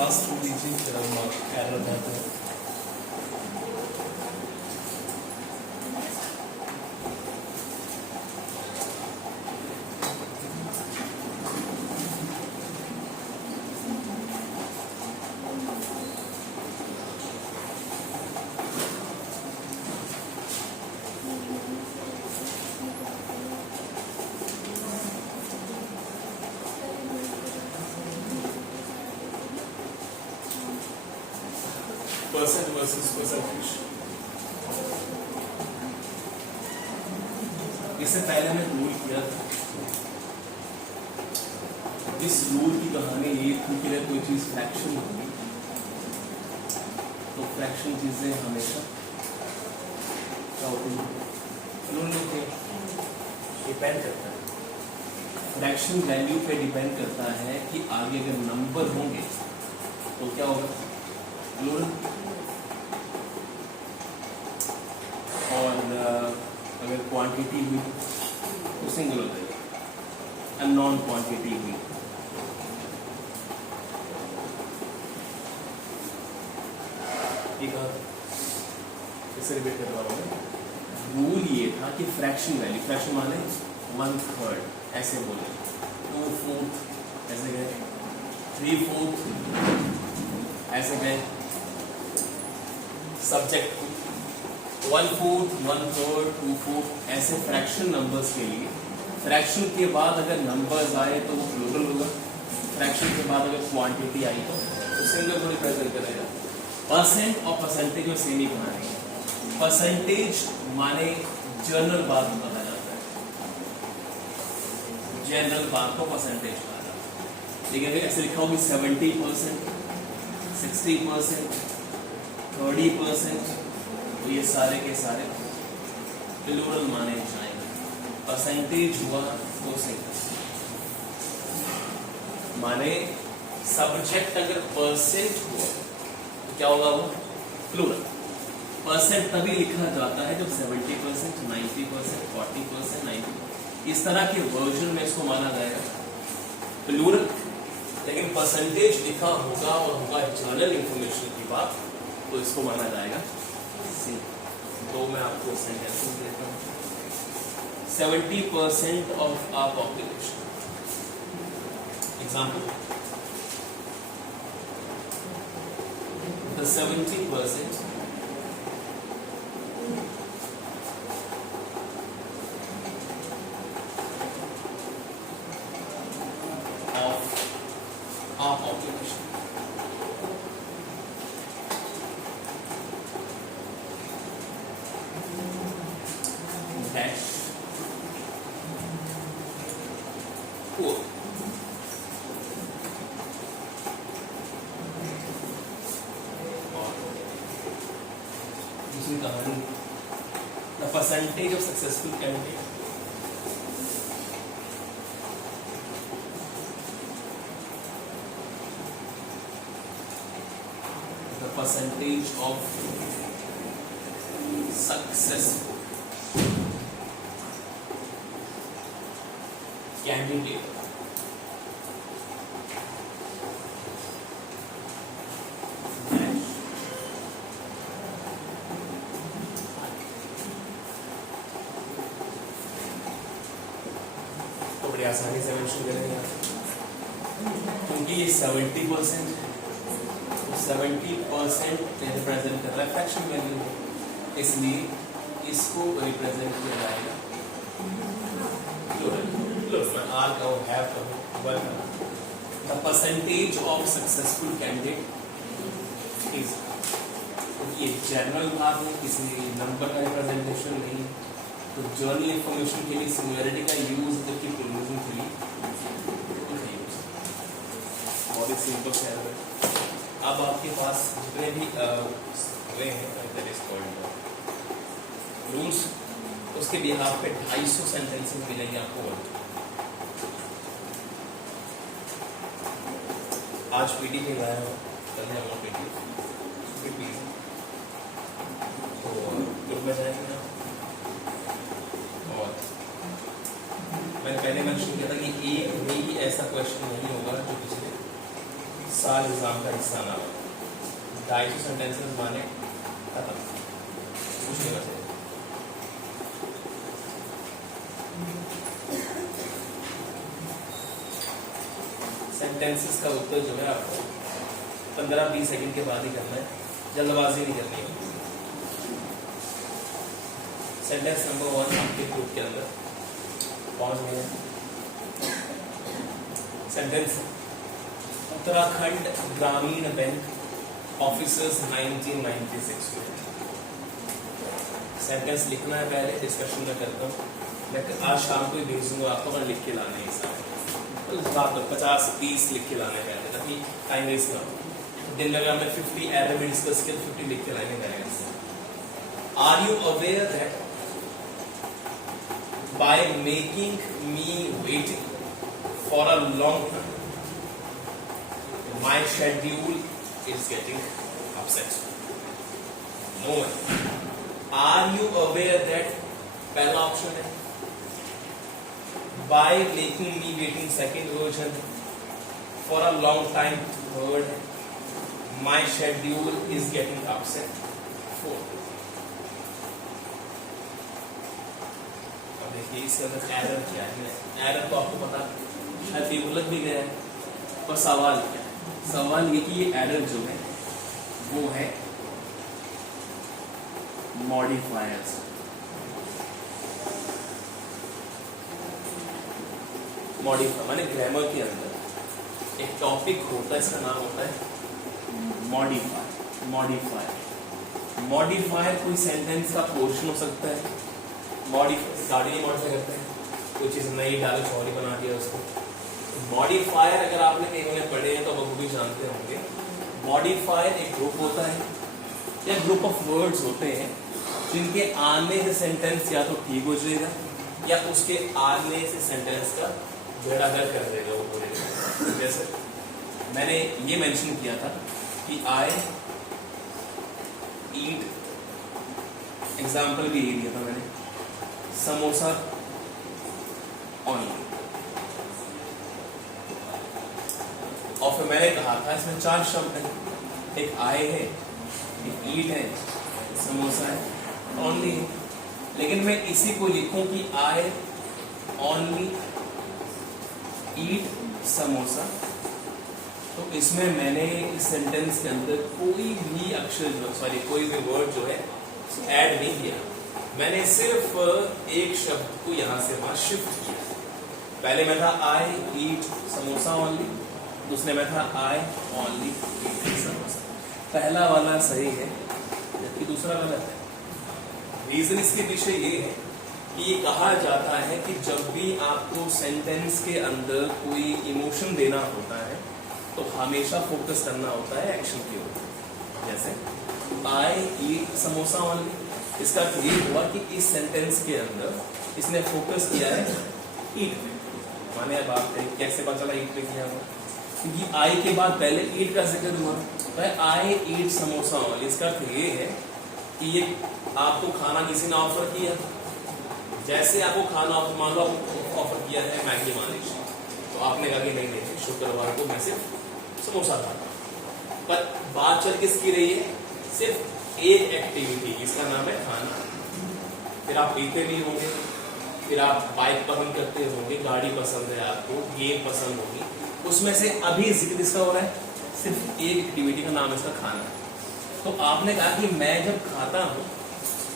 Pass through दीजिए फिर हम एरर जाते हैं। Percent versus percentage. इससे पहले हमने रूल किया था। इस रूल की कहानी ये थी कि अगर कोई चीज फ्रैक्शन होगी तो फ्रैक्शन चीजें हमेशा क्या होती है, डिपेंड करता है। फ्रैक्शन वैल्यू पे डिपेंड करता है कि आगे अगर नंबर होंगे तो क्या होगा, प्लूरल, और अगर क्वांटिटी हुई तो सिंगल हो जाएगा, नॉन क्वांटिटी हुई ठीक है। इसे रिपीट कर रहा हूँ। रूल ये था कि फ्रैक्शन वैल्यू, फ्रैक्शन माने 1/3 ऐसे बोले, 2/4 ऐसे गए, 3/4 ऐसे गए, सब्जेक्ट 1/4 1/3 2/4 ऐसे फ्रैक्शन नंबर्स के लिए फ्रैक्शन के बाद अगर नंबर्स आए तो वो प्लूरल होगा, फ्रैक्शन के बाद अगर क्वांटिटी आई तो सिंगल को रिप्रेजेंट करेगा। परसेंट और परसेंटेज में सेम ही बनाएंगे। परसेंटेज माने जनरल बात बताया जाता है, जनरल बात को परसेंटेज कहा जाता है। लेकिन अगर ऐसे लिखा होगी 70%, 60%, 30%, तो ये सारे के सारे प्लूरल माने जाएंगे। परसेंटेज हुआ वो सिंगल माने सब्जेक्ट अगर परसेंट हुआ तो क्या होगा, वो प्लूरल। परसेंट तभी लिखा जाता है जब 70%, 90%, 40%, 90% इस तरह के वर्जन में इसको माना जाएगा प्लूरल। लेकिन परसेंटेज लिखा होगा और होगा जनरल इंफॉर्मेशन की बात तो इसको माना जाएगा सिंगल। तो मैं आपको सेंटेंसेस देता हूँ। 70% of our population, example, the 70% of our population dash poor. दूसरी कहानी, the percentage of successful candidate percentage of successful candidate तो बड़ी आसानी से मेंशन करेंगे क्योंकि ये 70% रिप्रेजेंट कर रहा है फ्रैक्शन वैल्यू, इसलिए इसको रिप्रेजेंट किया जाएगा प्लूरल। आर का हैव का verb, the percentage of successful candidate is, ये जनरल बात है, किसी नंबर का रिप्रेजेंटेशन नहीं। तो जर्नल इंफॉर्मेशन के लिए सिंगुलैरिटी का यूज जबकि प्लूरलिज्म के लिए बहुत ही सिंपल से है। अब आपके पास जितने भी हुए हैं रूल्स, उसके बिहाफ पे 250 सेंटेंसेस मिलेंगे आपको। आज पीडीएफ में लाया हूँ, कल मैं वो पीडीएफ तो ग्रुप में जाएंगे। और मैंने पहले मेंशन किया था कि एक भी ऐसा क्वेश्चन नहीं होगा जो पिछले साल एग्जाम का हिस्सा ना हो। 250 सेंटेंसेस माने खत्म, कुछ नहीं बचेगा। सेंटेंसेस का उत्तर जो है आपको 15-20 सेकंड के बाद ही करना है, जल्दबाजी नहीं करनी है। सेंटेंस नंबर 1 आपके ग्रुप के अंदर पहुंच गए। सेंटेंस, उत्तराखंड ग्रामीण बैंक ऑफिसर्स 1996। सेंटेंस लिखना है, पहले डिस्कशन में करता हूँ। मैं आज शाम को ही भेज दूंगा आपको, अगर लिख के लाने हैं सारे तो बात 50-30 लिख के लाने पहले, ताकि टाइम वेस्ट ना हो। दिन लगा मैं 50 एरर में डिस्कस किया, 50 लिख के लाने पड़ेगा। Are you aware that by making me waiting for a long time, my schedule is getting upset? No one. Are you aware that पहला ऑप्शन है by making me waiting, second version for a long time, third my schedule is getting upset, fourth। देखिए इसके अंदर error क्या है। Error तो आपको पता शायद ये उलझ भी गया है, पर सवाल क्या है? सवाल ये कि ये एरर जो है वो है मॉडिफायर्स। मॉडिफायर माने ग्रामर के अंदर एक टॉपिक होता है, इसका नाम होता है मॉडिफायर। मॉडिफायर मॉडिफायर कोई सेंटेंस का पोर्शन हो सकता है। मॉडिफाई गाड़ी नहीं मॉडिफाई करते हैं, कोई चीज़ नई डालो सॉरी बना दिया उसको। मॉडिफायर अगर आपने कहीं में पढ़े हैं तो वो भी जानते होंगे। मॉडिफायर एक ग्रुप होता है या ग्रुप ऑफ वर्ड्स होते हैं जिनके आने से सेंटेंस या तो ठीक हो जाएगा या उसके आने से सेंटेंस का बेड़ागर्क कर देगा वो पूरे। जैसे मैंने ये मेंशन किया था कि आई ईट, एग्जाम्पल भी ये दिया था मैंने, समोसा ऑनली। और फिर मैंने कहा था इसमें 4 शब्द हैं, एक आए है, एक ईट है, समोसा है, ऑनली है। लेकिन मैं इसी को लिखूं कि आए ऑनली ईट समोसा, तो इसमें मैंने इस सेंटेंस के अंदर कोई भी अक्षर कोई भी वर्ड जो है ऐड नहीं किया। मैंने सिर्फ एक शब्द को यहां से वहां शिफ्ट किया। पहले में था आई ईट समोसा ऑनली, दूसरे में था आई ऑनली ईट समोसा। पहला वाला सही है जबकि दूसरा गलत है। रीजन इसके पीछे ये है कि ये कहा जाता है कि जब भी आपको सेंटेंस के अंदर कोई इमोशन देना होता है तो हमेशा फोकस करना होता है एक्शन की ओर। जैसे आई ईट समोसा ऑनली, इसका अर्थ ये हुआ कि इस सेंटेंस के अंदर इसने फोकस किया है ईट पे। माने अब आप कैसे पता चला ईट पे किया हुआ? क्योंकि आई के बाद पहले ईट का जिक्र हुआ, तो आई ईट समोसा ऑनली। इसका अर्थ ये है कि ये आपको खाना किसी ने ऑफर किया। जैसे आपको खाना मान लो ऑफर किया है मैगी मान लीजिए, तो आपने कहा कि नहीं नहीं शुक्रवार को मैं सिर्फ समोसा खाता हूं। पर बात चल किसकी रही है? सिर्फ एक एक्टिविटी, इसका नाम है खाना। फिर आप पीते भी होंगे, फिर आप बाइक पसंद करते होंगे, गाड़ी पसंद है आपको, गेम पसंद होगी, उसमें से अभी जिक्र इसका हो रहा है सिर्फ एक एक्टिविटी का नाम है इसका खाना। तो आपने कहा कि मैं जब खाता हूं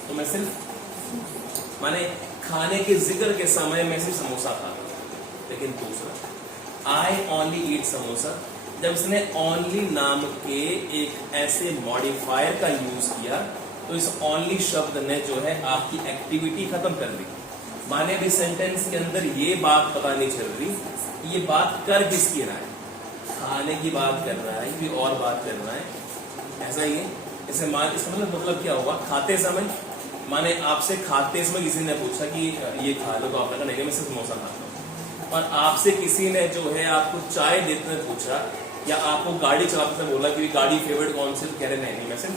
तो मैं सिर्फ माने खाने के जिक्र के समय में सिर्फ समोसा खाता हूं। लेकिन दूसरा आई ओनली ईट समोसा, जब इसने ओनली नाम के एक ऐसे मॉडिफायर का यूज किया तो इस ओनली शब्द ने जो है आपकी एक्टिविटी खत्म कर दी। माने भी सेंटेंस के अंदर ये बात पता नहीं चल रही ये बात कर किसकी रहा है, खाने की बात कर रहा है कि और बात कर रहा है। ऐसा ही है इसे इसका मतलब क्या होगा? खाते समय माने आपसे खाते समय किसी ने पूछा कि ये खा लो, तो आपने कहा नहीं मैं सिर्फ समोसा खाता हूँ। और आपसे किसी ने जो है आपको चाय देते हुए पूछा या आपको गाड़ी चलाते समय बोला कि गाड़ी फेवरेट कौन सी, कह रहे नहीं मैं सिर्फ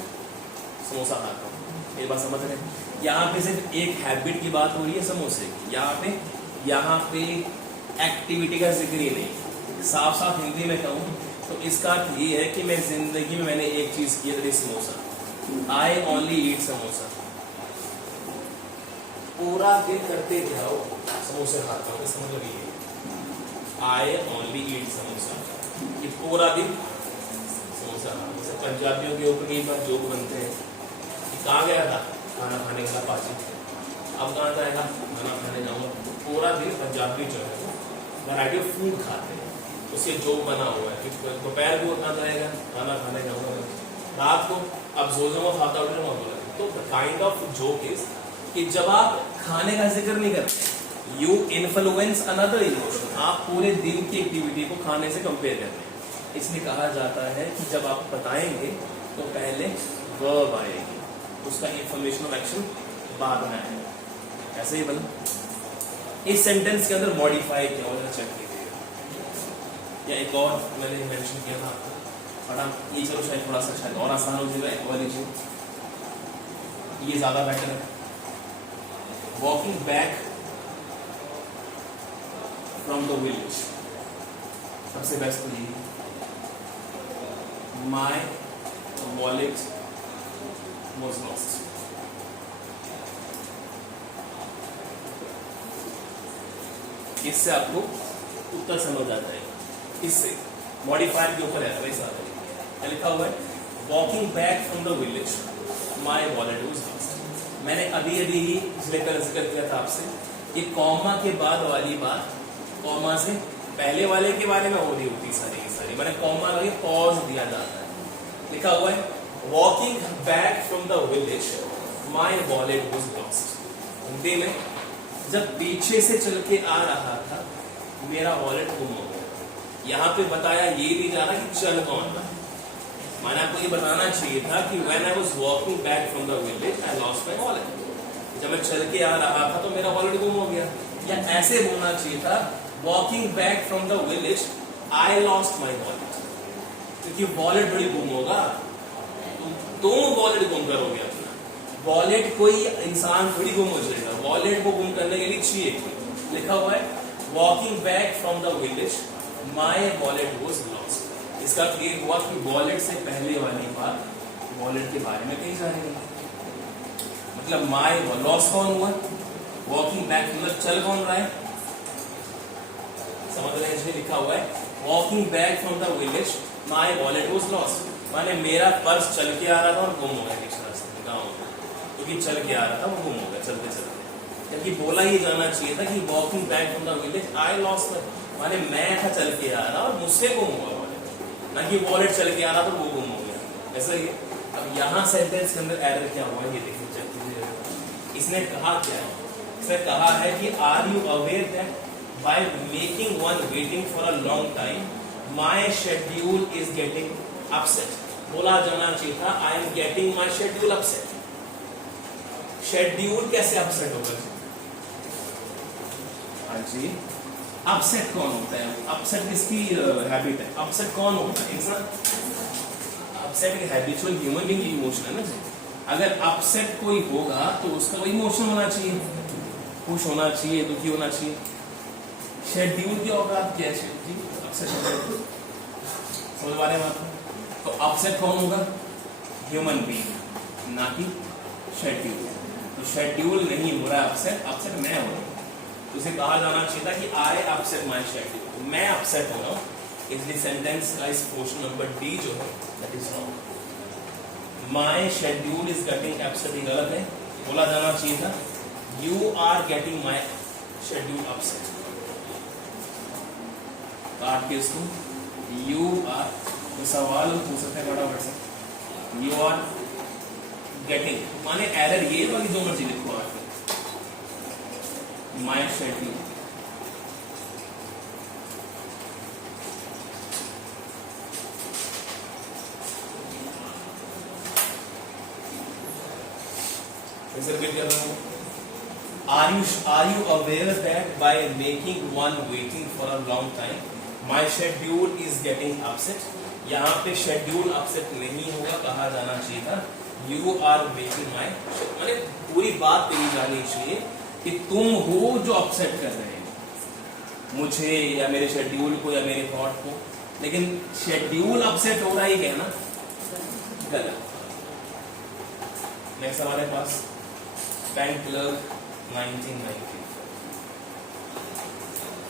समोसा खाता हूँ। ये बात समझ रहे हैं? यहाँ पे सिर्फ एक हैबिट की बात हो रही है समोसे की, यहाँ पे एक्टिविटी का जिक्र ही नहीं। साफ साफ हिंदी में कहूँ तो इसका अर्थ ये है कि मैं जिंदगी में मैंने एक चीज की है, समोसा। आई ओनली ईट समोसा। पूरा दिन करते जाओ समोसे खाता हूँ, इसका मतलब ये आई ओनली ईट समोसा, ये पूरा दिन समोसा। जैसे पंजाबियों के ऊपर कई बार जोक बनते हैं कि कहाँ गया था खाना खाने का पाची, अब कहाँ जाएगा खाना खाने जाऊँगा। पूरा दिन पंजाबी जो है वो वैरायटी ऑफ फूड खाते हैं, उसके जोक बना हुआ है कि दोपहर को कहाँ जाएगा खाना खाने जाऊँगा, रात को अब जोजों खाता उठे बोला। तो काइंड ऑफ जोक इज कि जब आप खाने का जिक्र नहीं करते, यू इन्फ्लुएंस अनदर इमोशन, आप पूरे दिन की एक्टिविटी को खाने से कंपेयर करते हैं। इसलिए कहा जाता है कि जब आप बताएंगे तो पहले वर्ब आएगी, उसका इंफॉर्मेशन ऑफ एक्शन बाद में आएगा। ऐसे ही बना इस सेंटेंस के अंदर मॉडिफाई किया हुआ चेक कीजिएगा। या एक और मैंने मेंशन किया था आपको, और आप ये चलो शायद थोड़ा सा शायद और आसान हो जाएगा। एक और लीजिए, ये ज्यादा बेटर है। Walking back from the village, सबसे बेस्ट तो यही। My wallet was lost. इससे आपको उत्तर समझ आ जाएगा। इससे मॉडिफायर के ऊपर है वैसा लिखा हुआ है, walking back from the village my wallet was lost. मैंने अभी अभी ही पिछले कल जिक्र किया था आपसे, ये कॉमा के बाद वाली बात कॉमा से पहले वाले के बारे में हो रही होती सारी की सारी, मैंने कॉमा लगे पॉज दिया जाता है। लिखा हुआ है walking back from the village my wallet was lost. Hindi में जब पीछे से चल के आ रहा था मेरा वॉलेट गुम हो गया। यहाँ पे बताया ये नहीं जा रहा कि चल कौन रहा, मैंने आपको ये बताना चाहिए था कि when I was walking back from the village I lost my wallet. जब मैं चल के आ रहा था तो मेरा वॉलेट गुम हो गया। या ऐसे होना चाहिए था walking back from the village I lost my wallet, क्योंकि वॉलेट बड़ी गुम होगा, तुम वॉलेट गुम करोगे अपना। वॉलेट कोई इंसान थोड़ी गुम हो जाएगा, वॉलेट को गुम करने के लिए चाहिए। लिखा हुआ है walking back from the village my wallet was lost. इसका क्लियर हुआ कि वॉलेट से पहले वाली बात वॉलेट के बारे में कही जा रही है। मतलब माई लॉस कौन हुआ, वॉकिंग बैक मतलब चल कौन रहा है, समझ रहे हैं। इसमें लिखा हुआ है walking back from the village my wallet was lost, माने मेरा पर्स चल के आ रहा था और गुम हो गया किसी रास्ते गाँव में, क्योंकि चल के आ रहा था वो गुम हो गया चलते चलते। जबकि बोला ये जाना चाहिए था कि walking back from the village I lost, माने मैं था चल के आ रहा और मुझसे गुम हुआ वॉलेट, ना कि वॉलेट चल के आ रहा तो वो गुम हो गया। ऐसा ही अब यहाँ सेंटेंस के अंदर एरर क्या हुआ ये देखिए, चेक कीजिए। इसने कहा क्या है, इसने कहा है कि are you aware that by making one waiting for a long time my schedule is getting upset. बोला जाना चाहिए था I am getting my schedule upset. Schedule कैसे अपसेट होगा? हाँ जी, अपसेट कौन होता है? अपसेट किसकी हैबिट है? अपसेट कौन होता है? इंसान। अपसेट एक हैबिचुअल ह्यूमन बीइंग इमोशन है ना जी। अगर अपसेट कोई होगा तो उसका कोई इमोशन होना चाहिए, खुश होना चाहिए, दुखी होना चाहिए। शेड्यूल की औकात क्या है जी? अपसेट समझ पा रहे हैं आप? तो अपसेट कौन होगा? ह्यूमन बीइंग, ना कि शेड्यूल। तो शेड्यूल नहीं हो रहा अपसेट, अपसेट मैं हो रहा हूँ। उसे कहा जाना चाहिए था कि आई अपसेट माई शेड्यूल, मैं अपसेट हो रहा हूँ। इसलिए सेंटेंस का इस पोर्शन नंबर डी जो है that is wrong. My schedule is getting upset, ये गलत है। बोला जाना चाहिए था you are getting my schedule upset. काट के इसको यू आर, तो सवाल पूछ सकते हैं फटाफट से। यू आर गेटिंग माने एरर ये वाली जो मर्जी लिखो आप, माई schedule. Are you aware that by making one waiting for a long time my schedule is getting upset? यहाँ पे शेड्यूल अपसेट नहीं होगा, कहा जाना चाहिए था you are making my, माने पूरी बात कही जानी चाहिए कि तुम हो जो अपसेट कर रहे हैं मुझे या मेरे शेड्यूल को या मेरे थॉट को। लेकिन शेड्यूल अपसेट हो रहा है कहना गलत। नेक्स्ट हमारे पास बैंक क्लर्क 1990।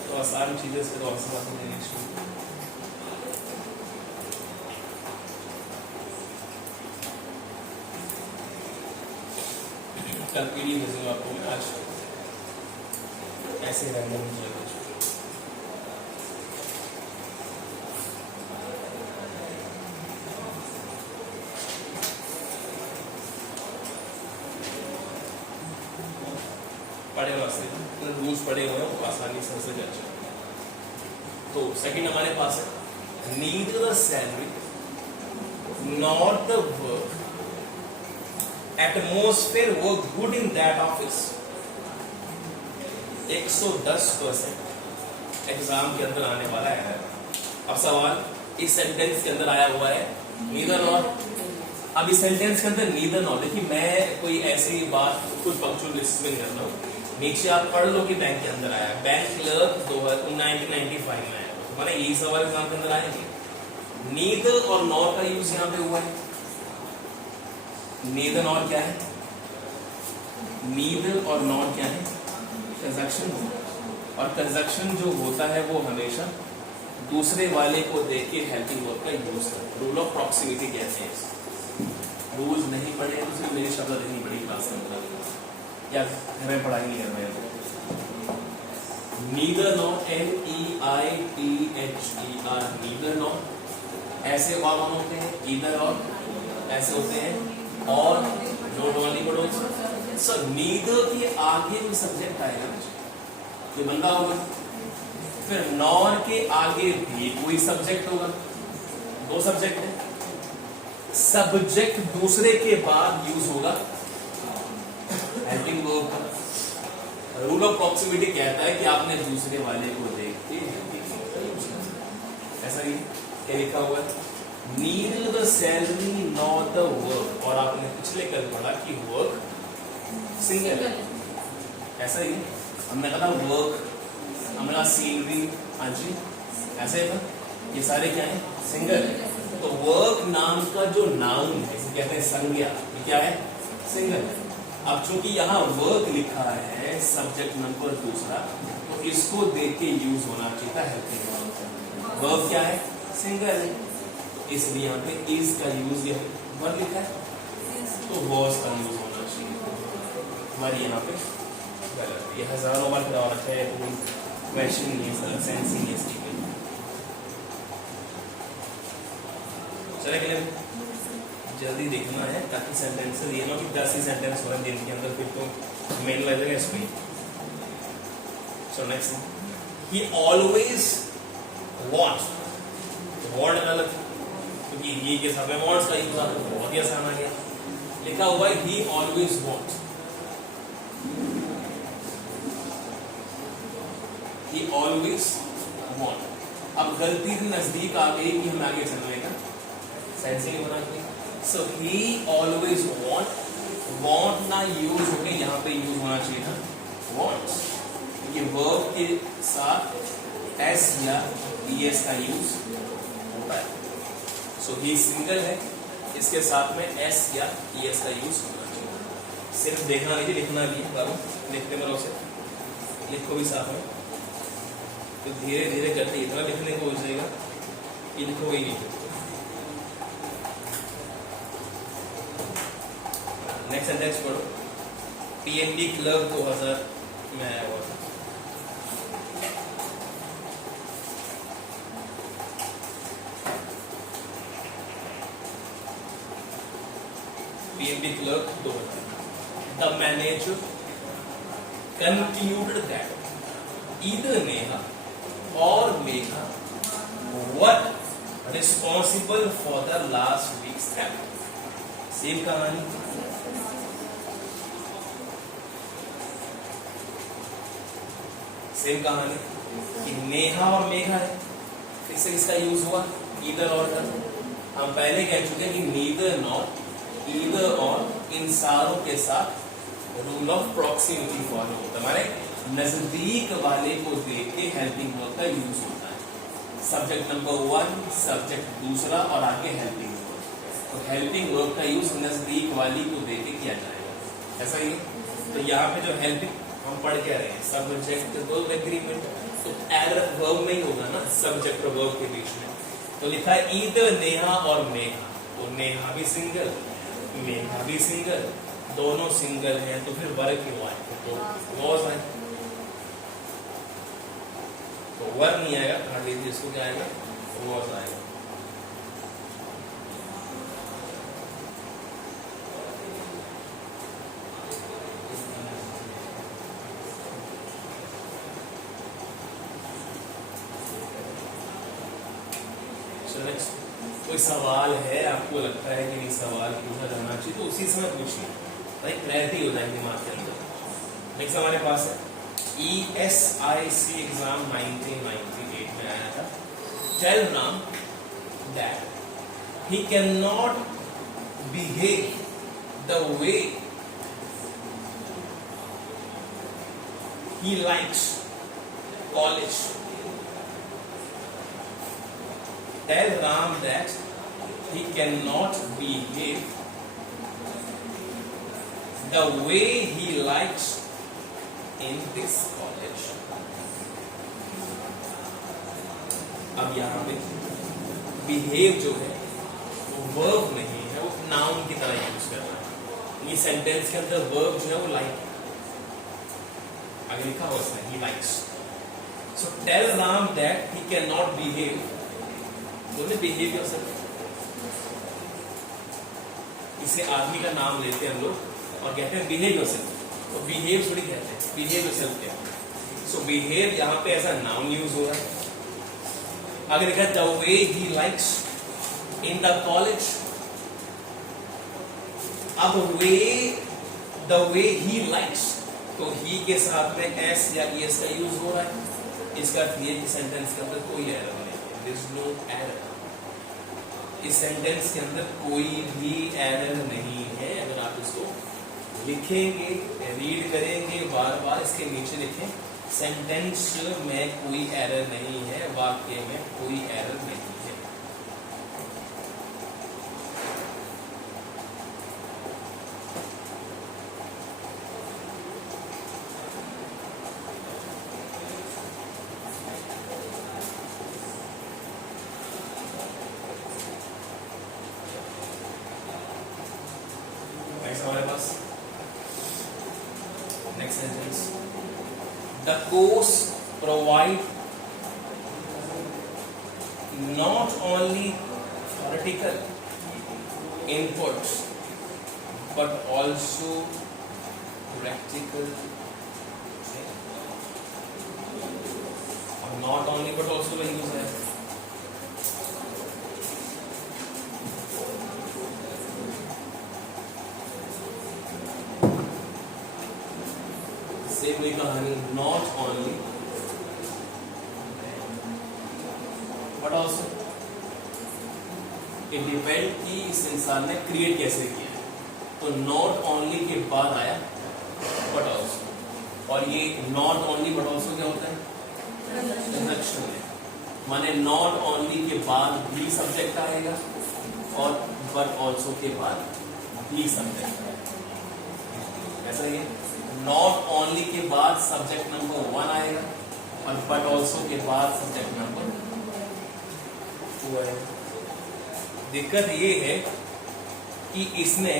तो आसान चीजें से तो आसान देनी शुरू। कल पीडीएफ भेजूंगा आपको मैं आज, ऐसे रैंडम किया कुछ। पढ़े हुए रूल्स पढ़े हुए हैं तो आसानी से समझ जाए। तो सेकंड हमारे पास है neither the salary not the work atmosphere work good in that office. 110% exam के अंदर आने वाला है। अब सवाल इस सेंटेंस के अंदर आया हुआ है नीदर नॉर। अब इस सेंटेंस के अंदर नीदर नॉर, देखिए मैं कोई ऐसी बात कुछ पंक्चुअलिस्ट में कर रहा हूँ, नीचे आप पढ़ लो कि बैंक के अंदर आया, बैंक क्लर्क 1995 में आया, तो मैंने यही सवाल एग्जाम के अंदर आएंगे। नीदर और नॉर का यूज यहाँ पे हुआ है। नीदर नॉर क्या है? नीदर और नॉर क्या है? कंजक्शन। और कंजक्शन जो होता है वो हमेशा दूसरे वाले को देख के हेल्पिंग वर्ब का यूज करता है। रूल ऑफ प्रॉक्सिमिटी कहते हैं। रूल्स नहीं पढ़े तो सिर्फ मेरी शब्द नहीं पढ़ी क्लास में या घर में पढ़ाई नहीं कर रहे हैं। Neither nor NEITHER neither nor ऐसे और होते हैं, ईदर और ऐसे होते हैं, और नोट ओनली पढ़ो। सो नीदर के आगे भी सब्जेक्ट आएगा, ये बंदा होगा, फिर नॉर के आगे भी कोई सब्जेक्ट होगा। दो सब्जेक्ट है, सब्जेक्ट दूसरे के बाद यूज होगा हेल्पिंग वर्ब का। रूल ऑफ प्रॉक्सिमिटी कहता है कि आपने दूसरे वाले को देख के हेल्पिंग वर्ब का यूज करना। ऐसा ही क्या लिखा हुआ है? Neither the salary not the work. और आपने पिछले कल पढ़ा कि वर्क सिंगल है, ऐसा ही हमने कहा वर्क, हमने कहा सैलरी, हाँ जी ऐसे है। ये सारे क्या है? सिंगल है। तो वर्क नाम का जो नाउन है इसे कहते हैं संज्ञा, ये क्या है? सिंगल है। अब चूंकि यहाँ वर्क लिखा है सब्जेक्ट नंबर दूसरा, तो इसको देख के यूज होना चाहिए हेल्पिंग वर्ब। वर्ब क्या है? सिंगल है, तो इसलिए यहाँ पे इज का यूज वर्ब लिखा है, तो वॉज का यूज होना चाहिए। हमारी यहाँ पे गलत, ये हजारों बार करा रखा है, कोई क्वेश्चन नहीं है, सेंस ही नहीं है। चले के जल्दी देखना है ताकि सेंटेंसेस ये ना कि 10 ही सेंटेंस हो रहे हैं दिन के अंदर, फिर तो मेन लगेगा इसमें। सो नेक्स्ट, ही ऑलवेज वांट्स। वांट अलग, क्योंकि ही के साथ में वांट्स का यूज आता है, बहुत ही आसान आ गया। लिखा हुआ है ही ऑलवेज वांट्स, ही ऑलवेज वांट। अब गलती से नजदीक आ गई कि हमें आगे चलने का सेंस ही बना के। सो ही ऑलवेज वांट, वांट ना यूज होके यहाँ पे यूज होना चाहिए था वांट्स। ये वर्ब के साथ एस या ईएस का यूज होता है। सो ही सिंगल है, इसके साथ में एस या ईएस का यूज होना चाहिए। सिर्फ देखना नहीं, लिखना भी है, लिखते मरो से लिखो भी साथ में, तो धीरे धीरे करके इतना लिखने को हो जाएगा कि लिखो ही नहीं। नेक्स्ट सेंटेंस पढ़ो। पीएनबी क्लर्क 2000 में आया हुआ था। PNB clerk 2000। The manager concluded that either Neha or Megha were responsible for the last week's theft. Same कहानी, सेम कहानी कि नेहा और मेघा है, फिर से इसका यूज हुआ ईदर और का। हम पहले कह चुके हैं कि नीदर नॉट, ईदर और, इन सारों के साथ रूल ऑफ प्रॉक्सिमिटी फॉलो होता है। हमारे नजदीक वाले को देख के हेल्पिंग वर्ब का यूज होता है। सब्जेक्ट नंबर 1, सब्जेक्ट दूसरा और आगे हेल्पिंग वर्ब। तो हेल्पिंग वर्ब का यूज नजदीक वाली को देके किया जाएगा, ऐसा ही है। तो यहाँ पे जो हेल्पिंग हम पढ़ क्या रहे हैं, सब्जेक्ट वर्ब एग्रीमेंट, तो एरर वर्ब में ही होगा ना, सब्जेक्ट और वर्ब के बीच में। तो लिखा है ईदर नेहा और मेघा, तो नेहा भी सिंगल, मेघा भी सिंगल, दोनों सिंगल हैं, तो फिर वर्ग क्यों आए, तो वॉज आए, तो वर्ग नहीं आएगा, हाँ लीजिए इसको क्या आएगा, वॉज आएगा। कोई सवाल है, आपको लगता है कि नहीं सवाल पूछा जाना चाहिए, तो उसी समय पूछिए, भाई क्लैरिटी हो जाएगी दिमाग के अंदर। नेक्स्ट हमारे पास है ESIC एग्जाम 1998 में आया था। Tell Ram that he can not behave the way he likes college. Tell Ram that he cannot behave the way he likes in this college. अब यहाँ पे behave जो है वो verb नहीं है, वो noun की तरह यूज कर रहा है। ये सेंटेंस के अंदर verb जो है वो like, आगे लिखा हुआ उसने he likes. So tell Ram that he cannot behave. बोले बिहेव योरसेल्फ, इसे आदमी का नाम लेते हैं हम लोग और कहते हैं बिहेव योरसेल्फ। तो बिहेव थोड़ी कहते हैं, बिहेव योरसेल्फ क्या है। सो बिहेव यहाँ पे ऐसा नाउन यूज हो रहा है। आगे लिखा है the way he likes in the college. अब द वे ही लाइक्स, तो ही के साथ में एस या ईएस का यूज हो रहा है। इसका अर्थ ये कि सेंटेंस के अंदर कोई एरर नहीं है, देयर इज नो एरर। इस सेंटेंस के अंदर कोई भी एरर नहीं है। अगर आप इसको लिखेंगे, रीड करेंगे बार बार, इसके नीचे लिखें सेंटेंस में कोई एरर नहीं है, वाक्य में कोई एरर नहीं है। हमारे पास next sentence, the course provide not only theoretical inputs but also practical. Not only but also use है। सेम कहानी, not only but also. It depend कि इस इंसान ने क्रिएट कैसे किया है। तो नॉट ओनली के बाद आया बट ऑल्सो, और ये नॉट ओनली बट ऑल्सो क्या होता है, कंजंक्शन है। माने नॉट ओनली के बाद भी सब्जेक्ट आएगा और बट ऑल्सो के बाद भी सब्जेक्ट आएगा, ऐसा ही है। नॉट ओनली के बाद सब्जेक्ट नंबर 1 आएगा और बट ऑल्सो के बाद सब्जेक्ट नंबर 2 आएगा। दिक्कत ये है कि इसने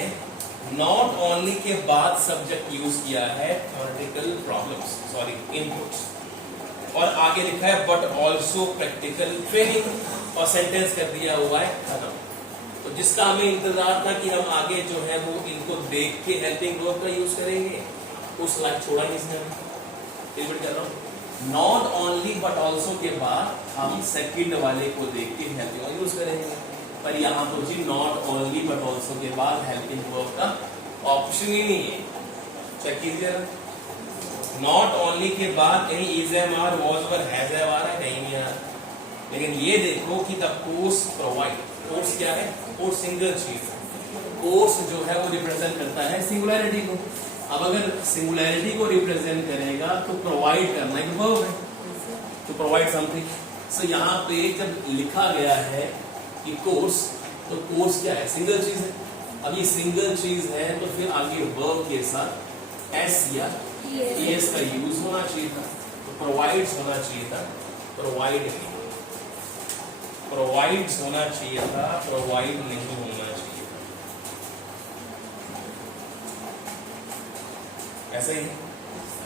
नॉट ओनली के बाद सब्जेक्ट यूज किया है थ्योरेटिकल प्रॉब्लम्स, सॉरी इनपुट्स, और आगे लिखा है बट ऑल्सो प्रैक्टिकल ट्रेनिंग, और सेंटेंस कर दिया हुआ है खत्म। तो जिसका हमें इंतजार था कि हम आगे जो है वो इनको देख के हेल्पिंग वर्ब का यूज करेंगे, उस लाइन छोड़ा नहीं इसने। रिपीट कर रहा हूं, नॉट ओनली बट ऑल्सो के बाद हम सेकंड वाले को देख के हेल्पिंग वर्ब यूज करेंगे, पर यहाँ तो जी नॉट ओनली बट ऑल्सो के बाद हेल्पिंग वर्ब का ऑप्शन ही नहीं है। चेक कीजिए, नॉट ओनली के बाद कहीं is am are was were has have आ रहा है, कहीं नहीं आ रहा। लेकिन ये देखो कि द कोर्स प्रोवाइड, कोर्स क्या है, कोर्स सिंगल चीज, कोर्स जो है वो रिप्रेजेंट करता है सिंगुलैरिटी को। अब अगर सिंगुलैरिटी को रिप्रेजेंट करेगा तो प्रोवाइड करना एक वर्ब है, तो प्रोवाइड समथिंग। सो यहाँ पे जब लिखा गया है कि कोर्स, तो कोर्स क्या है? सिंगल चीज है। अब ये सिंगल चीज है तो फिर आगे वर्ब के साथ एस या एस का यूज होना चाहिए था, तो प्रोवाइड्स होना चाहिए था, प्रोवाइड नहीं, प्रोवाइड्स होना चाहिए था, प्रोवाइड नहीं होना चाहिए था। ऐसा ही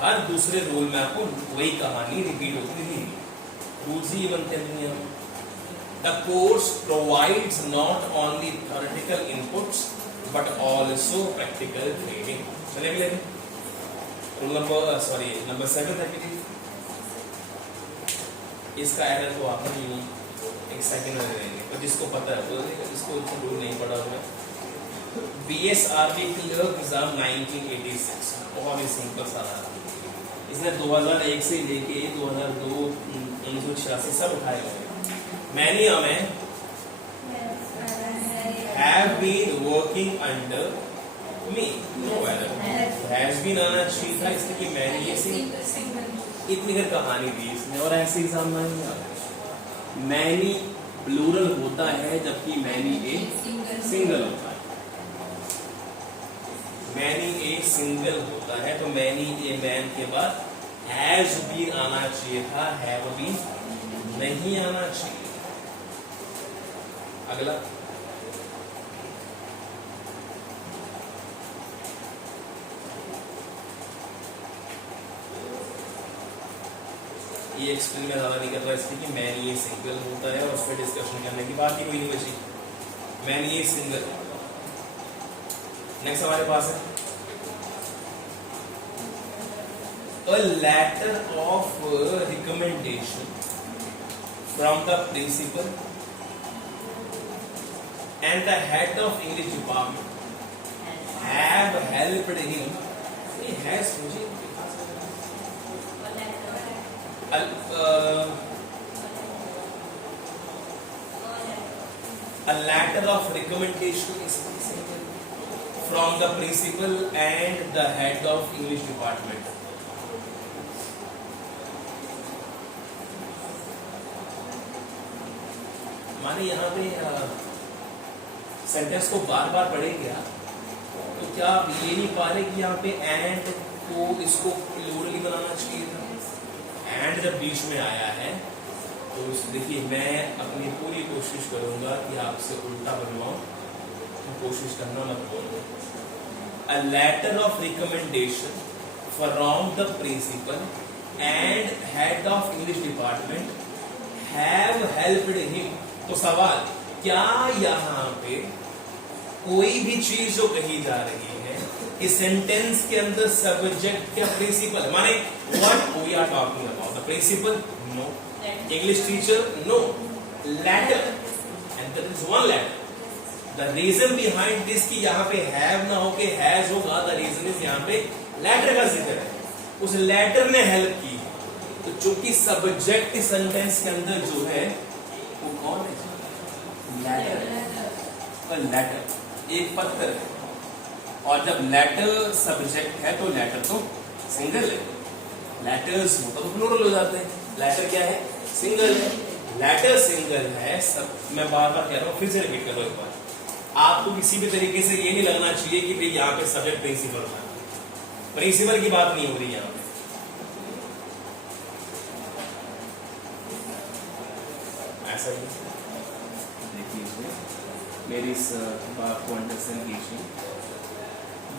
हर दूसरे रोल में आपको वही कहानी रिपीट होती थी। रूल्स ही बनते हैं। The course provides not only theoretical inputs but also practical training. चलिए अगले रूल नंबर 7 है। इसका एरर तो आपने नहीं एक सेकंड में देंगे, तो जिसको पता है वो इसको रूल नहीं पढ़ा हुआ। BSRB क्लियर एग्जाम 1986 बहुत ही सिंपल सा था। इसने 2001 से लेके 2002 1986 सब उठाए गए। Many a men have been working under me. No error. Has been आना चाहिए था, इसलिए कि मैंने ये इतनी कर कहानी दी इसने, और ऐसे एग्जाम में नहीं आता। मैनी प्लूरल होता है जबकि मैनी ए सिंगल होता है। मैनी ए सिंगल होता है तो मैनी ए मैन के बाद हैज बीन आना चाहिए था, हैव बीन नहीं आना चाहिए। अगला ये एक्सप्लेन में ज्यादा नहीं कर रहा इसलिए कि मैन ये सिंगल होता है और उस पर डिस्कशन करने की बात ही कोई नहीं बची। मैन ये सिंगल। नेक्स्ट हमारे पास है a letter of recommendation from the principal and the head of English department have helped him. He has मुझे a letter of recommendation is from the principal and the head of English department. माने यहाँ पे sentence को बार बार पढ़ेंगे आप, तो क्या आप ये नहीं पा रहे कि यहाँ पे एंड को इसको प्लूरली बनाना चाहिए था। एंड जब बीच में आया है तो देखिए मैं अपनी पूरी कोशिश करूंगा कि आपसे उल्टा बनवाऊं, तो कोशिश करना मत बोलो। A letter of recommendation from the principal and head of English department have helped him. तो सवाल, क्या यहाँ पे कोई भी चीज जो कही जा रही है इस सेंटेंस के अंदर सब्जेक्ट क्या प्रिंसिपल, माने what we are talking about the principal? No. English teacher? No. Letter, and there is one letter. The reason behind this कि यहाँ पे हैव ना होके हैज होगा, द रीजन इज यहाँ पे लेटर का जिक्र है, उस लेटर ने हेल्प की। तो चूंकि सब्जेक्ट सेंटेंस के अंदर जो है वो कौन है? लेटर। लेटर एक पत्थर है, और जब लेटर सब्जेक्ट है तो लेटर तो सिंगल है। लेटर्स हो तो प्लूरल हो जाते हैं। लेटर क्या है? सिंगल है। लेटर सिंगल है। सब मैं बार बार कह रहा हूँ, फिर से रिपीट करो एक बार। आपको किसी भी तरीके से ये नहीं लगना चाहिए कि भाई यहाँ पे सब्जेक्ट प्रिंसिपल था। प्रिंसिपल की बात नहीं हो रही यहाँ पे। ऐसा ही देखिए, मेरी इस बात को अंडरस्टैंड कीजिए।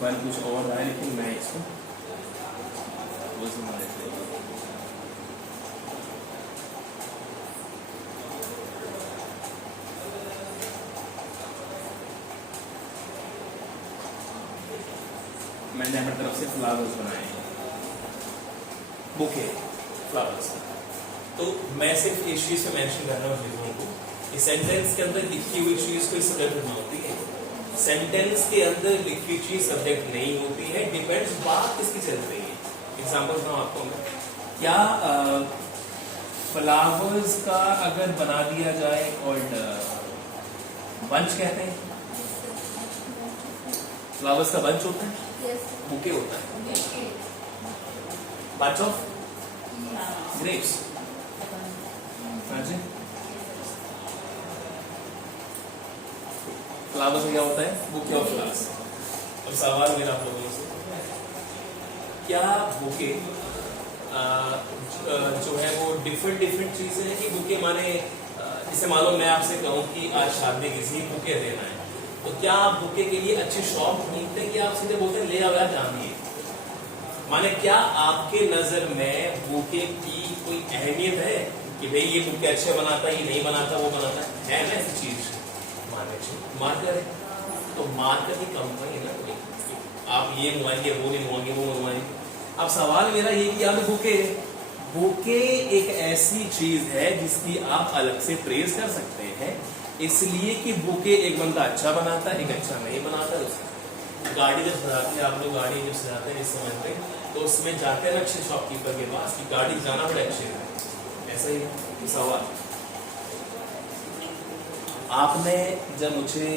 बन कुछ और रहा है लेकिन मैं इसको वो सुना देते हैं। मैंने अपनी तरफ से फ्लावर्स बनाए हैं, बुके फ्लावर्स। तो मैं सिर्फ इस चीज पे मेंशन कर रहा हूँ लोगों को, इस सेंटेंस के अंदर लिखी हुई चीज कोई सब्जेक्ट नहीं होती है। सेंटेंस के अंदर लिखी चीज सब्जेक्ट नहीं होती है, डिपेंड्स बात किसकी चल रही है। एग्जांपल दूं आपको मैं, क्या फ्लावर्स का अगर बना दिया जाए और बंच कहते हैं, फ्लावर्स का बंच होता है, बुके होता है, बंच ऑफ ग्रेप्स, हाँ जी, फ्लावर्स क्या होता है? Bouquet of flowers. अब सवाल मेरा आप लोगों से, क्या बुके जो है वो डिफरेंट डिफरेंट चीजें हैं कि बुके माने जैसे मान लो मैं आपसे कहूँ कि आज शादी किसी बुके देना है, तो क्या आप बुके के लिए अच्छी शॉप ढूंढते हैं कि आप सीधे बोलते हैं ले आओ यार जानिए? माने क्या आपके नजर में बुके की कोई अहमियत है कि भाई ये बुके अच्छे बनाता है, ये नहीं बनाता, वो बनाता है ना ऐसी चीज? मार्कर है, तो मार्कर की कंपनी है ना कोई, आप ये मंगवाएंगे, वो नहीं मंगवाएंगे, वो मंगवाएंगे। अब सवाल मेरा ये कि आप बुके, बुके एक ऐसी चीज है जिसकी आप अलग से प्रेज कर सकते हैं, इसलिए कि बुके एक बंदा अच्छा बनाता है, एक अच्छा नहीं बनाता है। गाड़ी जब सजाते हैं आप लोग, गाड़ी जब सजाते हैं इस समय पे, तो उसमें जाते हैं अच्छे शॉपकीपर के पास कि गाड़ी जाना बड़े अच्छे है। ऐसा ही है सवाल, आपने जब मुझे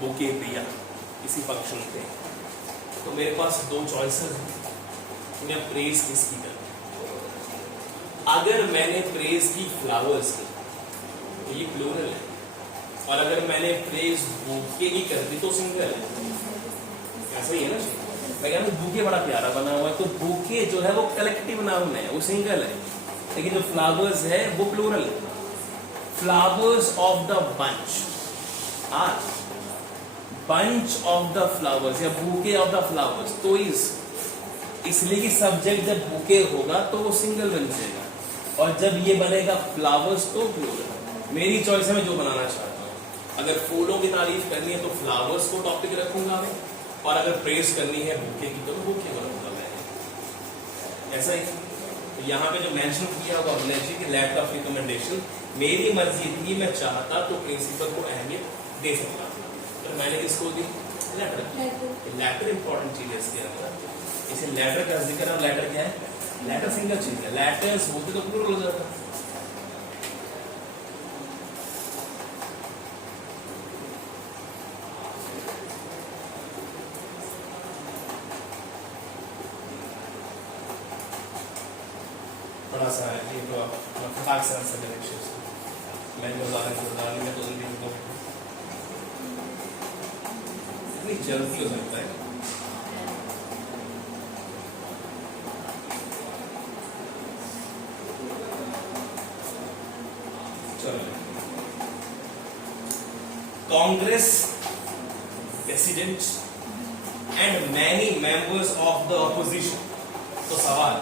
बुके दिया किसी फंक्शन पे, तो मेरे पास दो चॉइसेस हैं, मैं प्रेज किसकी करूं? अगर मैंने प्रेज की फ्लावर्स की तो ये प्लूरल है, और अगर मैंने प्रेज बुके की कर दी तो सिंगल है। ऐसा ही है ना, मैं कह रहा हूं बुके बड़ा प्यारा बना हुआ है, तो बुके जो है वो कलेक्टिव नाउन है, वो सिंगल है, लेकिन जो फ्लावर्स है वो प्लूरल है। Flowers of the bunch or bunch of the flowers या बुके ऑफ द फ्लावर्स, तो इसलिए कि सब्जेक्ट जब बुके होगा तो वो सिंगल बन जाएगा, और जब ये बनेगा फ्लावर्स तो प्लूरल। मेरी चॉइस है, मैं जो बनाना चाहता हूँ। अगर फूलों की तारीफ करनी है तो फ्लावर्स को टॉपिक रखूंगा मैं, और अगर प्रेस करनी है बुके की तो बुके रखूंगा मैं। ऐसा ही तो यहाँ पे जो मेंशन किया हुआ कि लेटर ऑफ रिकमेंडेशन, मेरी मर्जी थी, मैं चाहता तो प्रिंसिपल को अहमियत दे सकता, तो मैंने किसको दी? लेटर। लेटर इंपॉर्टेंट चीज है इसके अंदर, इसे लेटर का जिक्र। अब लेटर क्या है? लेटर सिंगल चीज है, लेटर्स होते तो प्लूरल हो जाता। बड़ा सा है ये, तो फटाक से आंसर देने मैंने उदाहरण में तो इतनी जल्दी हो सकता है। Congress president and many members of the opposition। तो सवाल,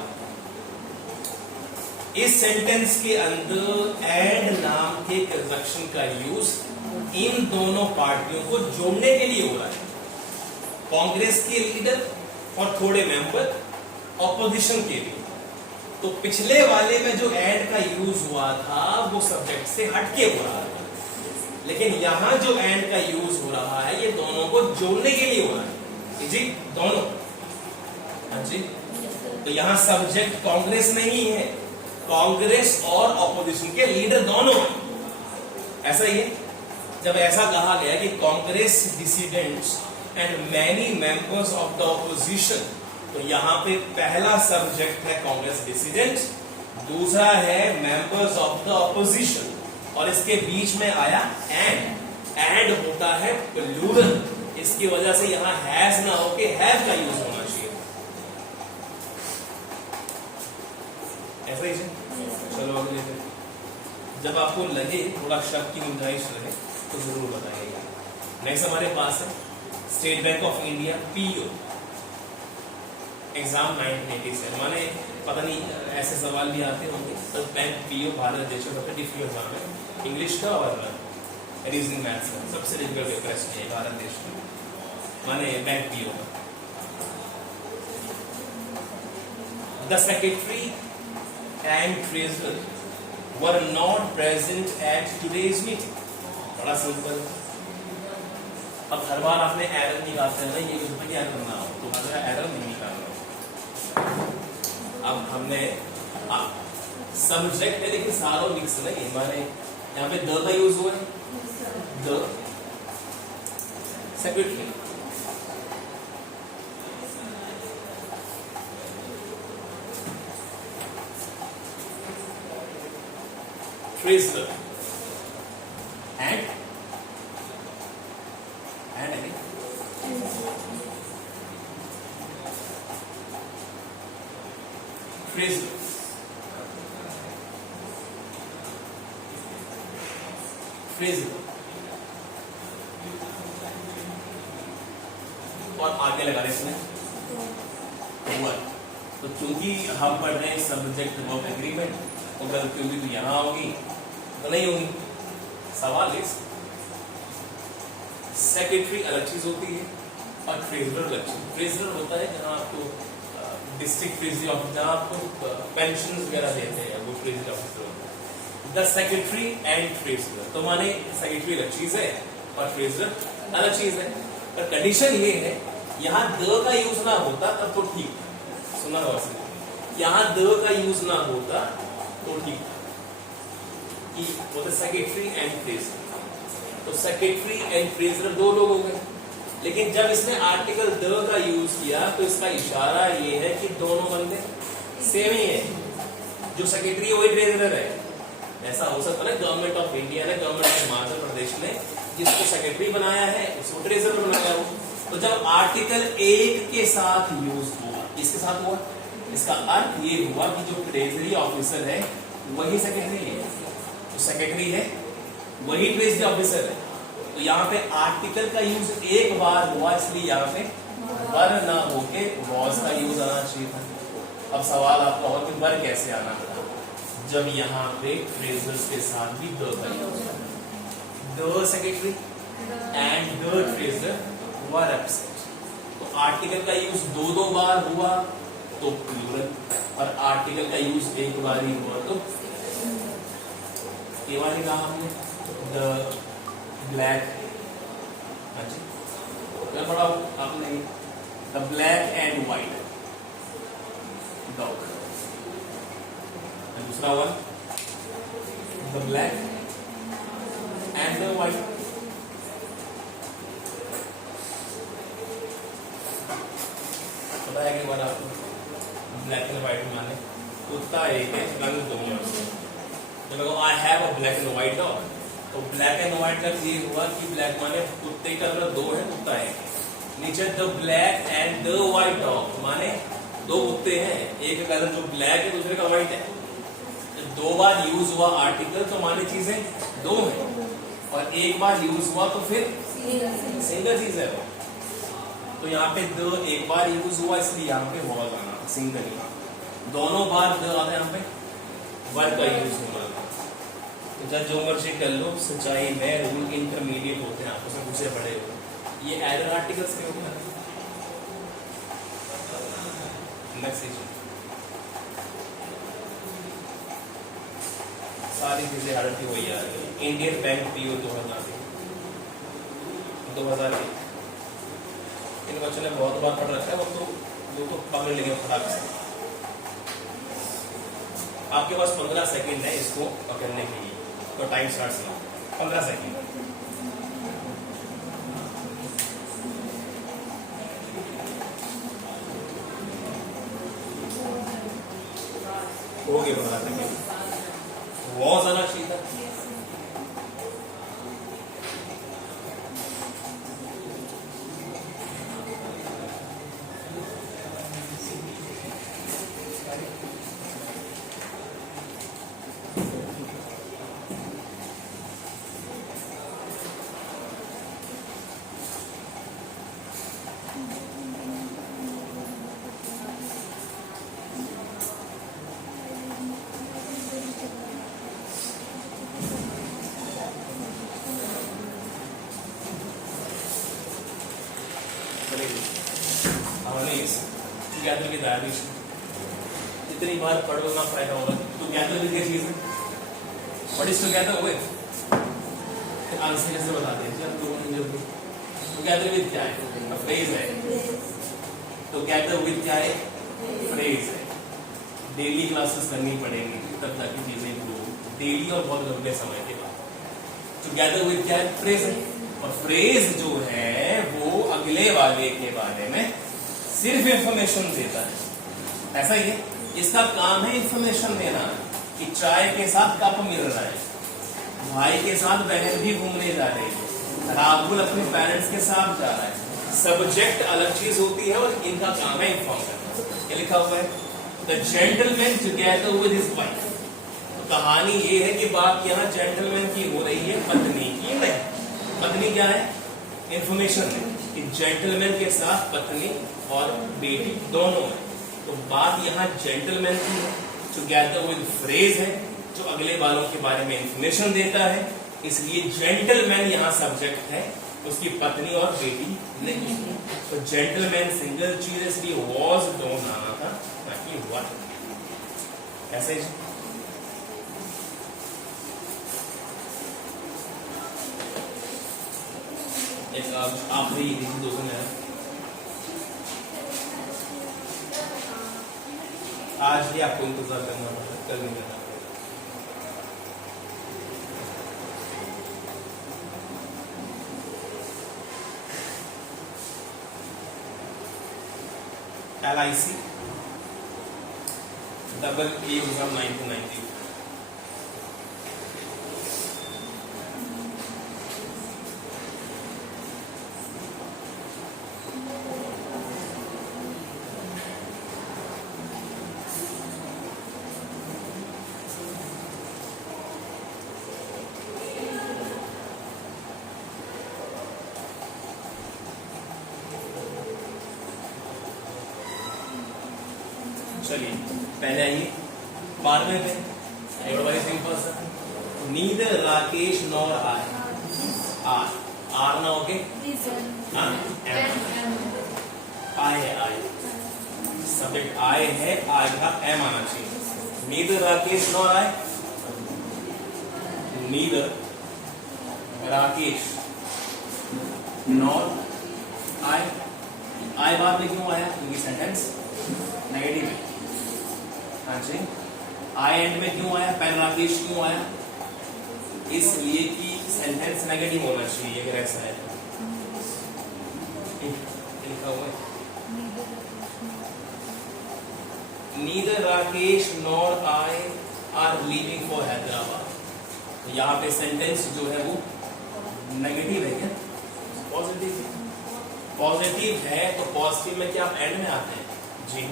इस सेंटेंस के अंदर एंड नाम के कंजक्शन का यूज इन दोनों पार्टियों को जोड़ने के लिए हो रहा है। कांग्रेस के लीडर और थोड़े मेंबर ऑपोजिशन के लिए। तो पिछले वाले में जो एंड का यूज हुआ था वो सब्जेक्ट से हटके हो रहा है, लेकिन यहां जो एंड का यूज हो रहा है ये दोनों को जोड़ने के लिए हो रहा है जी, दोनों। हाँ जी, तो यहां सब्जेक्ट कांग्रेस नहीं है, कांग्रेस और ऑपोजिशन के लीडर दोनों हैं। ऐसा ही है, जब ऐसा कहा गया कि Congress dissidents and many members of the opposition, तो यहां पे पहला सब्जेक्ट है कांग्रेस डिसिडेंट्स, दूसरा है मेंबर्स ऑफ द ऑपोजिशन, और इसके बीच में आया एंड होता है प्लूरल, इसकी वजह से यहां हैज ना होके हैव का यूज होना चाहिए। ऐसा ही है। चलो अगले पे, जब आपको लगे थोड़ा शक की गुंजाइश रहे तो जरूर बताइएगा। नेक्स्ट हमारे पास है state bank of India PO exam 1987। माने पता नहीं ऐसे सवाल भी आते होंगे, तो बैंक पीओ भारत देश का डिफिकल्ट एग्जाम है, इंग्लिश का और रीजनिंग मैथ्स का सबसे डिफिकल्ट पेपर है भारत देश में, माने बैंक पीओ का। The secretary and treasurer were not present at today's meeting. बड़ा सिंपल। अब हर बार आपने एरर निकालते हैं ना, ये कुछ क्या करना हो तो हमारा एरर नहीं निकालना। अब हमने सब्जेक्ट है लेकिन सारों मिक्स नहीं, माने यहाँ पे द का यूज हुआ है, the secretary, Frizzler and again Frizzler, Frizzler और आगे लगा रहे इसमें वन। तो चूंकि हम पढ़ रहे हैं सब्जेक्ट वर्ब एग्रीमेंट, तो गलती होगी तो यहां होगी तो नहीं होगी। सवाल इस सेक्रेटरी अलग चीज होती है और ट्रेजरर अलग चीज। ट्रेजरर होता है जहां आपको डिस्ट्रिक्ट ट्रेजरी ऑफिस, जहां आपको पेंशन वगैरह देते हैं, वो ट्रेजरी ऑफिसर होता है। द सेक्रेटरी एंड ट्रेजरर, तो माने सेक्रेटरी अलग चीज है और ट्रेजरर अलग चीज है। पर कंडीशन ये है यहाँ द का यूज ना होता तब तो ठीक, सुना गौर से, यहाँ द का यूज ना होता तो ठीक कि वो सेक्रेटरी एंड ट्रेजरर। तो सेक्रेटरी एंड ट्रेजरर दो लोग हो गए, लेकिन जब इसने आर्टिकल द का यूज किया तो इसका इशारा ये है कि दोनों बंदे सेम ही है, जो सेक्रेटरी है वही ट्रेजरर है। ऐसा हो सकता है गवर्नमेंट ऑफ इंडिया ने, गवर्नमेंट ऑफ हिमाचल प्रदेश ने जिसको सेक्रेटरी बनाया है उसको ट्रेजरर बनाया हो। तो जब आर्टिकल 1 के साथ यूज हुआ, इसके साथ हुआ, इसका अर्थ ये हुआ कि जो ट्रेजरी ऑफिसर है वही सेक्रेटरी है, जो सेक्रेटरी है वही ट्रेजरी ऑफिसर है। तो यहाँ पे आर्टिकल का यूज एक बार हुआ, इसलिए यहाँ पे वर ना होके वॉज का यूज आना चाहिए था। अब सवाल आपका हो कि वर कैसे आना था, जब यहाँ पे ट्रेजर्स के साथ भी द का use, the secretary and the treasure were absent. तो आर्टिकल का यूज दो बार हुआ तो प्लूरल, और आर्टिकल का यूज एक बार ही हुआ तो ये वाली कहा हमने द ब्लैक, अच्छा पढ़ा आपने, the black and white dog. दूसरा one the black and the white. पता है कि बार आपको ब्लैक एंड व्हाइट माने कुत्ता एक है, रंग दुनिया से। जब I have a black and white dog, तो ब्लैक एंड व्हाइट का ये हुआ कि ब्लैक माने कुत्ते का कलर दो है, कुत्ता है। नीचे the black and the white dog माने दो कुत्ते हैं, एक का कलर जो ब्लैक है दूसरे का व्हाइट है। दो बार यूज हुआ आर्टिकल तो माने चीजें दो है, और एक बार यूज हुआ तो फिर सिंगल चीज है। तो यहाँ पे द एक बार यूज हुआ इसलिए यहाँ पे वॉज आना, सिंगल ही। दोनों बार द आता है यहाँ पे वर का यूज होना। तो जब जो मर्जी कर लो, सच्चाई में रूल इंटरमीडिएट होते हैं, आपको सब उससे बड़े हो। ये एरर आर्टिकल्स में होगा। नेक्स्ट सारी चीजें हड़ती हुई आ रही है। इंडियन बैंक पीओ 2000 इन बच्चों ने बहुत बार पढ़ रखा है, वो तो पकड़ लेंगे फटाक से। आपके पास 15 सेकंड है इसको पकड़ने के लिए, तो टाइम स्टार्ट ना 15 सेकंड। हो गए 15 सेकंड। वॉज आना चाहिए था। टुगेदर विद एडिशन, जितनी बार पढ़ो ना फायदा होगा। टुगेदर विद क्या चीज है? What is together with? Answer कैसे बता दीजिए आप लोगों ने जल्दी। टुगेदर विद क्या है? फ्रेज है। टुगेदर विद क्या है? फ्रेज है। डेली क्लासेस करनी पड़ेंगी तब जाके चीजें इंप्रूव, डेली और बहुत लंबे समय के बाद। टुगेदर विद क्या है? फ्रेज है। और फ्रेज जो है वो अगले वाले के बारे में सिर्फ इंफॉर्मेशन देता है। ऐसा ही है, इसका काम है इंफॉर्मेशन देना कि चाय के साथ कप मिल रहा है, भाई के साथ बहन भी घूमने जा रही है, राहुल अपने पेरेंट्स के साथ जा रहा है। सब्जेक्ट अलग चीज होती है और इनका काम है इन्फॉर्म करना। क्या लिखा हुआ है? The gentleman together with his wife. तो कहानी ये है कि बात यहाँ जेंटलमैन की हो रही है, पत्नी की नहीं। पत्नी क्या है? इंफॉर्मेशन है कि जेंटलमैन के साथ पत्नी और बेटी दोनों है। तो बात यहाँ जेंटलमैन की है, टुगेदर विद फ्रेज है जो अगले वालों के बारे में इंफॉर्मेशन देता है, इसलिए जेंटलमैन यहाँ सब्जेक्ट है, उसकी पत्नी और बेटी नहीं। तो जेंटलमैन सिंगल चीज है, इसलिए वॉज डोंट आना था, ना कि हुआ। ऐसे एक आखिरी दोस्तों में आज भी आपको इंतजार करना पड़ता, कल नहीं करना। LIC double A exam 1990। चलिए पहले आइए 12वें पे। वेरी सिंपल सा, neither Rakesh nor I. Are ना ओके, आई है, आई सब्जेक्ट आई है, आई का एम आना चाहिए। Neither Rakesh nor I, neither Rakesh nor I. I बाद में क्यों आया? क्योंकि सेंटेंस नेगेटिव है। हाँ जी, आई एंड में क्यों आया? पेन राकेश क्यों आया? इसलिए कि सेंटेंस नेगेटिव होना चाहिए अगर ऐसा है। लिखा हुआ है neither Rakesh nor I are leaving for Hyderabad. तो यहाँ पे सेंटेंस जो है वो नेगेटिव है क्या? पॉजिटिव है। पॉजिटिव है तो पॉजिटिव में क्या आप एंड में आते हैं? जी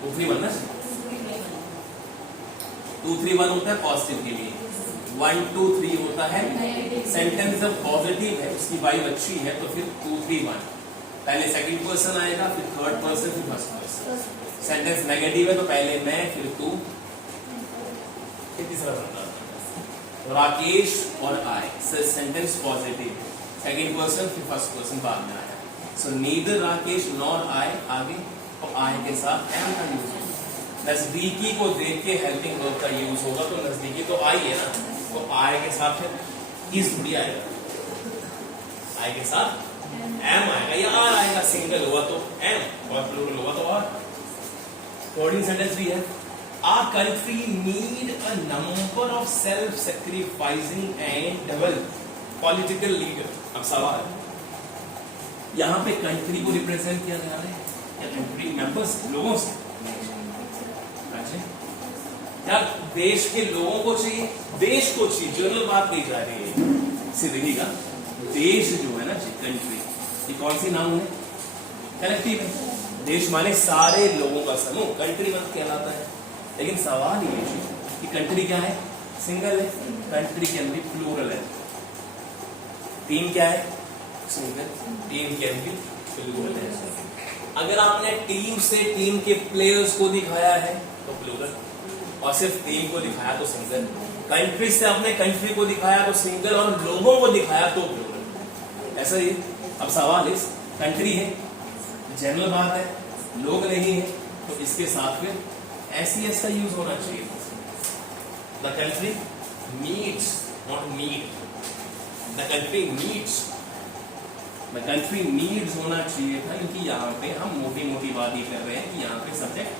2 3 1 ना, 2 3 1 होता है पॉजिटिव के लिए, 1 2 3 होता है सेंटेंस जब पॉजिटिव है, उसकी वाइब अच्छी है तो फिर 2 3 1 पहले सेकंड पर्सन आएगा, फिर थर्ड पर्सन, फिर फर्स्ट पर्सन। सेंटेंस नेगेटिव है तो पहले मैं, फिर तू, फिर तीसरा बंदा। राकेश और आई सेंटेंस पॉजिटिव, सेकंड पर्सन फिर फर्स्ट पर्सन बाद में आया। सो नीदर राकेश नॉर आई, आगे तो आई के साथ एम का यूज होगा। नजदीकी को देख के हेल्पिंग वर्ब का यूज होगा, तो नजदीकी तो आई है ना, तो आई के साथ फिर इज थोड़ी आएगा, आई के साथ एम आएगा या आर आएगा। सिंगल हुआ तो एम और प्लूरल हुआ तो आर। कोडिंग सेंटेंस भी है, Our country need a number of self-sacrificing and double political leaders। अब सवाल यहाँ पे कंट्री को रिप्रेजेंट किया जा रहा है या कंट्री मेंबर्स लोगों से? अच्छा, क्या देश के लोगों को चाहिए? देश को चाहिए, जनरल बात नहीं जा रही है, सीधी का देश जो है ना कंट्री, ये कौन सी नाम है? कलेक्टिव है। देश माने सारे लोगों का समूह, कंट्री मत कहलाता है। लेकिन सवाल ये है कि कंट्री क्या है? सिंगल है, कंट्री के अंदर प्लूरल है। टीम क्या है? सिंगल, टीम के अंदर प्लूरल है। अगर आपने टीम से टीम के प्लेयर्स को दिखाया है तो प्लूरल, और सिर्फ टीम को दिखाया तो सिंगल। कंट्री से आपने कंट्री को दिखाया तो सिंगल, और लोगों को दिखाया तो प्लूरल। ऐसा ही अब सवाल इस कंट्री है, जनरल बात है, लोग नहीं है, तो इसके साथ फिर SES का यूज होना चाहिए। The country needs, not need, the country needs, the country needs होना चाहिए था, क्योंकि यहाँ पे हम मोटी मोटी बात ही कर रहे हैं कि यहाँ पे सब्जेक्ट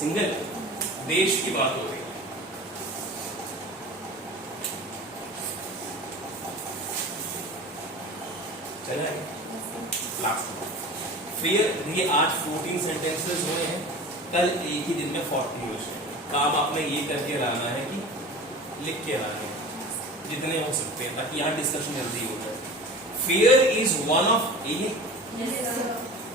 सिंगल, देश की बात हो रही है। चले लास्ट फिर ये आज 14 सेंटेंसेस हुए हैं, कल एक ही दिन में 40 हो जाए। काम आपने ये करके लाना है कि लिख के लाना है। जितने हो सकते हैं, ताकि यहाँ डिस्कशन जल्दी हो जाए। फियर इज वन ऑफ, ये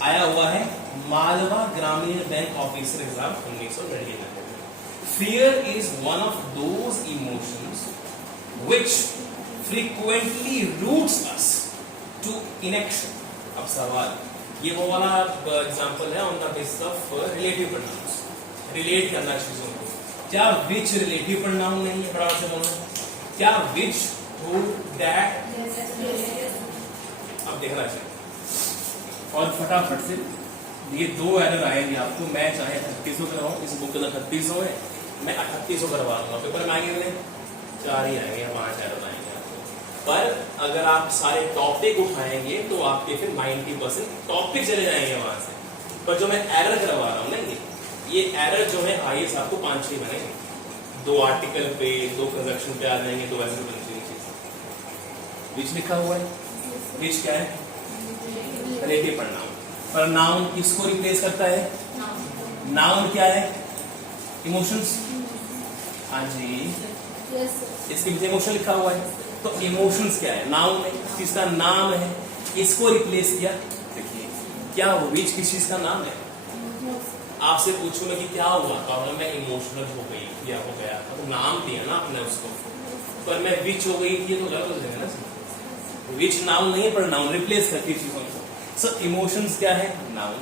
आया हुआ है मालवा ग्रामीण बैंक ऑफिसर एग्जाम 1999 में। Fear is one of those emotions which frequently roots us to inaction. अब सवाल, ये वो वाला एग्जांपल है on the basis of relative pronouns, relate करना चीजों को। क्या विच रिलेटिव प्रोनाउन नहीं है? बड़ा से बोलना, क्या विच, हु, दैट, अब देखना चाहिए। और फटाफट से ये 2 एरर आएंगे आपको। मैं चाहे 3800 करवाऊं, इस बुक का 3800 है, मैं 3800 करवा दूंगा। पेपर में आएंगे 4 ही आएंगे या 5 एरर आएंगे आपको। पर अगर आप सारे टॉपिक उठाएंगे तो आपके फिर 90% टॉपिक चले जाएंगे वहां से। पर जो मैं एरर करवा रहा हूँ ना, ये एरर जो है हाईएस्ट आपको 5-6 बनेंगे। 2 आर्टिकल पे, 2 कंजक्शन पे आ जाएंगे, 2 ऐसे बनती है चीज। विच लिखा हुआ है, विच क्या है? Relative pronoun. पर नाउन किसको रिप्लेस करता है? नाउन क्या है? इमोशंस। हाँ जी, इसके पीछे इमोशन लिखा हुआ है, तो इमोशंस क्या है? नाउन है, किसका नाम है, इसको रिप्लेस किया। देखिए क्या हो, विच किस चीज का नाम है? आपसे पूछूंगा कि क्या हुआ, तो मैं इमोशनल हो गई या हो गया, तो नाम दिया ना आपने उसको। पर मैं विच हो गई थी तो गलत हो जाएगा ना। विच नाउन नहीं है, पर नाउन रिप्लेस करती चीजों को। सो इमोशंस क्या है? नाउन।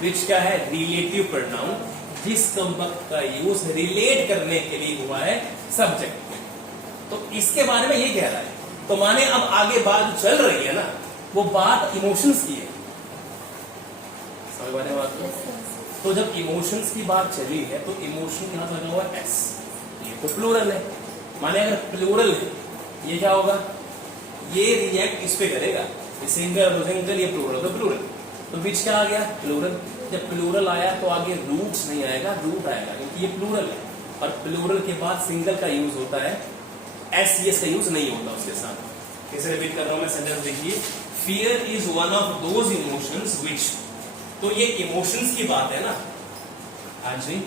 विच क्या है? रिलेटिव प्रोनाउन, जिस संबंध का यूज रिलेट करने के लिए हुआ है सब्जेक्ट में। तो इसके बारे में ये कह रहा है, तो माने अब आगे बात चल रही है ना, वो बात इमोशंस की है। समझ पा रहे हैं बात को? तो जब इमोशंस की बात चली है तो इमोशन यहां लगा हुआ है एस, ये तो प्लूरल है। माने अगर प्लूरल है, ये क्या होगा? ये रिएक्ट इस पे करेगा, सिंगल सिंगल, ये प्लूरल तो प्लूरल। तो बीच क्या आ गया? प्लूरल। जब प्लूरल आया तो आगे रूट्स नहीं आएगा, रूट आएगा, क्योंकि ये प्लूरल है। और प्लूरल के बाद सिंगल का यूज होता है, एस यस का यूज नहीं होता उसके साथ। इसे रिपीट कर रहा हूं मैं, सेंटेंस देखिए। Fear is one of those emotions विच, तो ये इमोशंस की बात है ना। हाँ जी,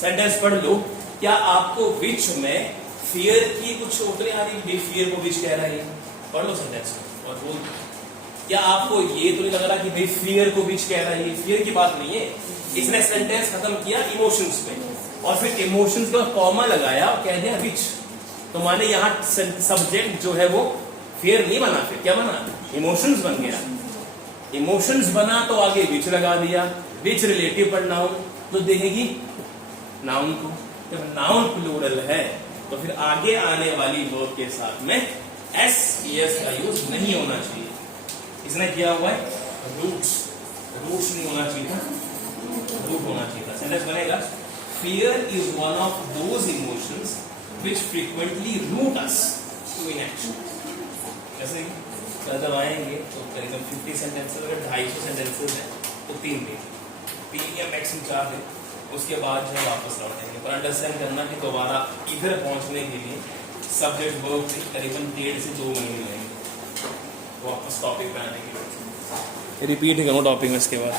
सेंटेंस पढ़ लो। क्या आपको विच में फियर की कुछ उतरे आ रही? फियर को विच कह रहा है, पढ़ लो सेंटेंस और बोल। क्या आपको ये तो नहीं लग रहा कि भाई फियर को विच कह रहा है? ये फियर की बात नहीं है। इसने सेंटेंस खत्म किया इमोशंस पे, और फिर इमोशंस का कॉमा लगाया और कह दिया विच। तो माने यहाँ सब्जेक्ट जो है वो फियर नहीं बना, फिर क्या बना? इमोशंस बन गया। इमोशंस बना तो आगे विच लगा दिया, विच रिलेटिव प्रोनाउन, तो देखेगी नाउन को। जब नाउन प्लूरल है तो फिर आगे आने वाली वर्ब के साथ में एस एस का यूज नहीं होना चाहिए। इसने किया हुआ है रूट्स, रूट्स नहीं होना चाहिए था, रूट होना चाहिए था। सेंटेंस बनेगा, fear is one of those emotions which frequently root us to inaction. जैसे जब आएंगे तो करीबन 50 सेंटेंसेस, अगर 250 सेंटेंसेस हैं तो 3 या मैक्सिमम 4 दिन, उसके बाद जो है वापस लौटेंगे। पर अंडरस्टैंड करना कि दोबारा इधर पहुंचने के लिए सब्जेक्ट वर्ब से करीबन 1.5 से 2 महीने लगेंगे वापस टॉपिक पे आने के लिए। रिपीट करूँ टॉपिक में इसके बाद।